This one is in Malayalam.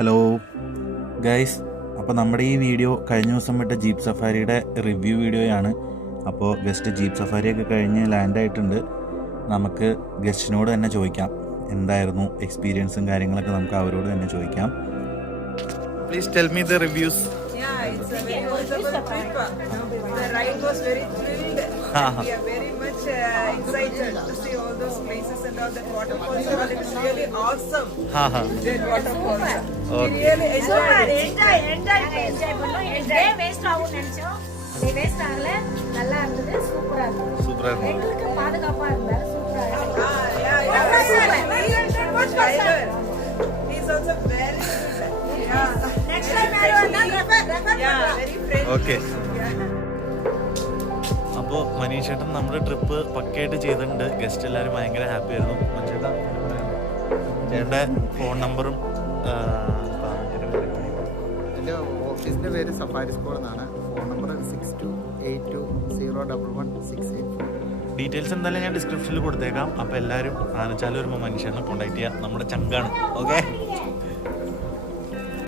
ഹലോ ഗൈസ്, അപ്പോൾ നമ്മുടെ ഈ വീഡിയോ കഴിഞ്ഞ ദിവസം വിട്ട ജീപ്പ് സഫാരിയുടെ റിവ്യൂ വീഡിയോയാണ്. അപ്പോൾ ഗസ്റ്റ് ജീപ്പ് സഫാരിയൊക്കെ കഴിഞ്ഞ് ലാൻഡായിട്ടുണ്ട്. നമുക്ക് ഗസ്റ്റിനോട് തന്നെ ചോദിക്കാം എന്തായിരുന്നു എക്സ്പീരിയൻസും കാര്യങ്ങളൊക്കെ നമുക്ക് അവരോട് തന്നെ ചോദിക്കാം. Please tell me the reviews. Yeah, it's a very wonderful trip. The ride was very thrilled. We are very much excited to see all those places and all that waterfalls. It's really awesome. That waterfalls. We really enjoyed it. Enjoy waste ஆகும் நினைச்சோம். வேஸ்ட் ஆகல, நல்லா இருந்தது, சூப்பரா இருந்தது. சூப்பரா இருந்தது. எங்களுக்கு பாதுகாப்பா இருந்தாரு, சூப்பரா இருந்தது. Driver. He's also very good. Next time refer. Yeah, very friendly. Okay, അപ്പോൾ മനീഷ് ചേട്ടൻ നമ്മുടെ ട്രിപ്പ് പക്കയായിട്ട് ചെയ്തിട്ടുണ്ട്. ഗസ്റ്റ് എല്ലാവരും ഭയങ്കര ഹാപ്പി ആയിരുന്നു. ചേട്ടാ, ചേട്ടൻ്റെ ഫോൺ നമ്പറും എൻ്റെ ഓഫീസിൻ്റെ പേര് സഫാരി സ്കോൾ എന്നാണ്. Phone number 6282011684. ഡീറ്റെയിൽസ് എന്തായാലും ഞാൻ ഡിസ്ക്രിപ്ഷനിൽ കൊടുത്തേക്കാം. അപ്പോൾ എല്ലാവരും ആനച്ചാൽ വരുമ്പോൾ മനുഷ്യനെ കോൺടാക്ട് ചെയ്യുക. നമ്മുടെ ചങ്കാണ്. ഓക്കെ.